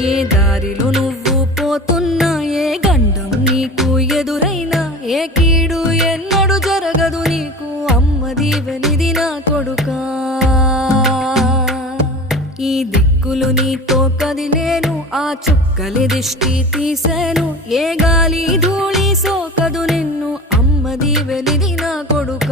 ఏ దారిలో నువ్వు పోతున్నా, ఏ గండం నీకు ఎదురైనా, ఏ కీడు ఎన్నడు జరగదు నీకు, అమ్మ దీవెనిది నా కొడుకా. ఈ దిక్కులు నీతో కదిలేను, ఆ చుక్కలి దిష్టి తీసేను, ఏ గాలి ధూళి సోకదు నిన్ను, అమ్మ దీవెనిది నా కొడుకా.